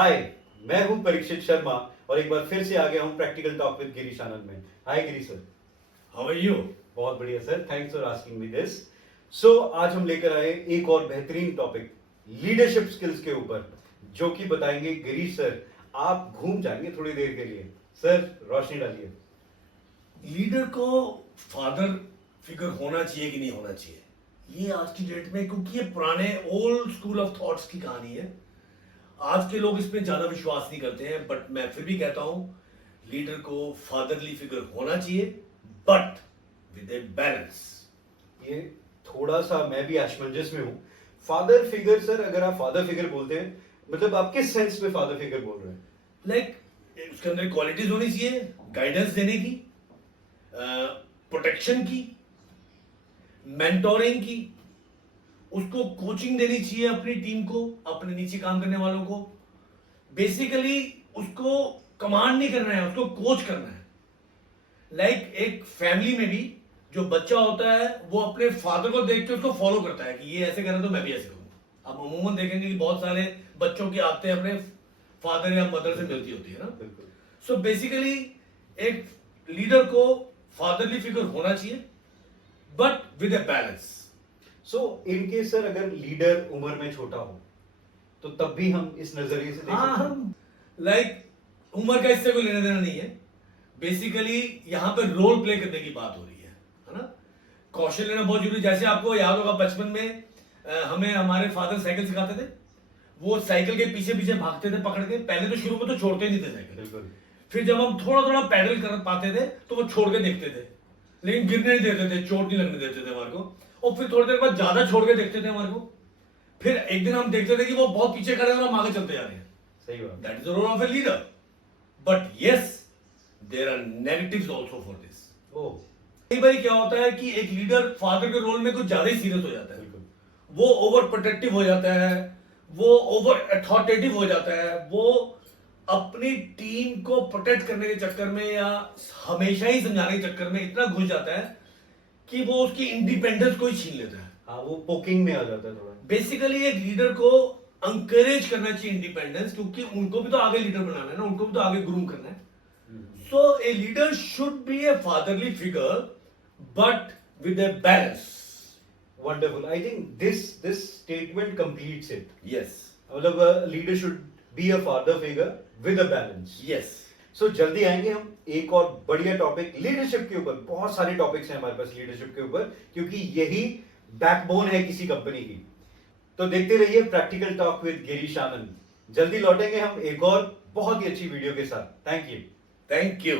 हाय, मैं हूं परीक्षित शर्मा और एक बार फिर से आ गया हूं practical talk with Girish Anand में। Hi Girish sir. How are you? बहुत बढ़िया sir, thanks for asking me this. So आज हम लेकर आए एक और बेहतरीन टॉपिक लीडरशिप स्किल्स के ऊपर, जो कि बताएंगे गिरीश सर। आप घूम जाएंगे थोड़ी देर के लिए। सर रोशनी डालिए। लीडर को फादर फिगर होना चाहिए कि नहीं होना चाहिए, ये आज की डेट में, क्योंकि ये पुराने ओल्ड स्कूल ऑफ थॉट्स की कहानी है। आज के लोग इस पे ज्यादा विश्वास नहीं करते हैं, बट मैं फिर भी कहता हूं लीडर को फादरली फिगर होना चाहिए, बट विद ए बैलेंस। ये थोड़ा सा मैं भी असमंजस में हूं। फादर फिगर सर, अगर आप फादर फिगर बोलते हैं, मतलब आप किस सेंस में फादर फिगर बोल रहे हैं? लाइक उसके अंदर क्वालिटीज होनी चाहिए, गाइडेंस देने की, प्रोटेक्शन की, मेंटोरिंग की, उसको कोचिंग देनी चाहिए अपनी टीम को, अपने नीचे काम करने वालों को। बेसिकली उसको कमांड नहीं करना है, उसको कोच करना है। लाइक एक फैमिली में भी जो बच्चा होता है वो अपने फादर को देख के उसको फॉलो करता है कि ये ऐसे करे तो मैं भी ऐसे करूंगा। आप अमूमन देखेंगे कि बहुत सारे बच्चों की आदतें अपने फादर या मदर से मिलती होती है ना। बिल्कुल। सो बेसिकली एक लीडर को फादरली फिगर होना चाहिए, but with a balance. So in case sir, अगर लीडर उम्र में छोटा हो तो तब भी हम इस नजरिए से देख हाँ, सकते हैं। हम लाइक उम्र का इससे कोई लेना देना नहीं है। बेसिकली यहाँ पे रोल प्ले करने की बात हो रही है ना। कौशल लेना बहुत जरूरी। जैसे आपको याद होगा बचपन में हमें हमारे फादर साइकिल सिखाते थे, वो साइकिल के पीछे पीछे भागते थे पकड़ के। पहले तो शुरू में तो छोड़ते ही नहीं थे साइकिल, बिल्कुल। फिर जब हम थोड़ा थोड़ा पैडल कर पाते थे तो वो छोड़ के देखते थे, लेकिन गिरने नहीं देते थे, चोट नहीं लगने देते थे हमारे को। और फिर थोड़ी देर बाद ज्यादा छोड़ के देखते थे हमारे को। फिर एक दिन हम देखते थे कि वो बहुत पीछे खड़े हैं और हम आगे चलते जा रहे हैं। सही बात। That is the role of a leader, but yes there are negatives also for this. ओ कई बार क्या होता है कि एक लीडर फादर के रोल में कुछ ज्यादा ही सीरियस हो जाता है। बिल्कुल। वो ओवर प्रोटेक्टिव हो जाता है, वो ओवर अथॉरिटेटिव हो जाता है, वो अपनी टीम को प्रोटेक्ट करने के चक्कर में या हमेशा ही समझाने के चक्कर में इतना घुस जाता है कि वो उसकी इंडिपेंडेंस को ही छीन लेता है। हाँ, वो पोकिंग में आ जाता है थोड़ा। बेसिकली एक लीडर को अंकरेज करना चाहिए इंडिपेंडेंस, क्योंकि उनको भी तो आगे लीडर बनाना है ना, उनको भी तो आगे ग्रूम करना है। So a leader should be a fatherly figure, but with a balance. Wonderful. I think this statement completes it. Yes, मतलब leader should be a father figure with a balance. Yes. So जल्दी आएंगे हम एक और बढ़िया topic leadership के ऊपर। बहुत सारे टॉपिक्स हैं हमारे पास लीडरशिप के ऊपर, क्योंकि यही बैकबोन है किसी कंपनी की। तो देखते रहिए प्रैक्टिकल टॉक विद गिरीश आनंद। जल्दी लौटेंगे हम एक और बहुत ही अच्छी वीडियो के साथ। Thank you. Thank you.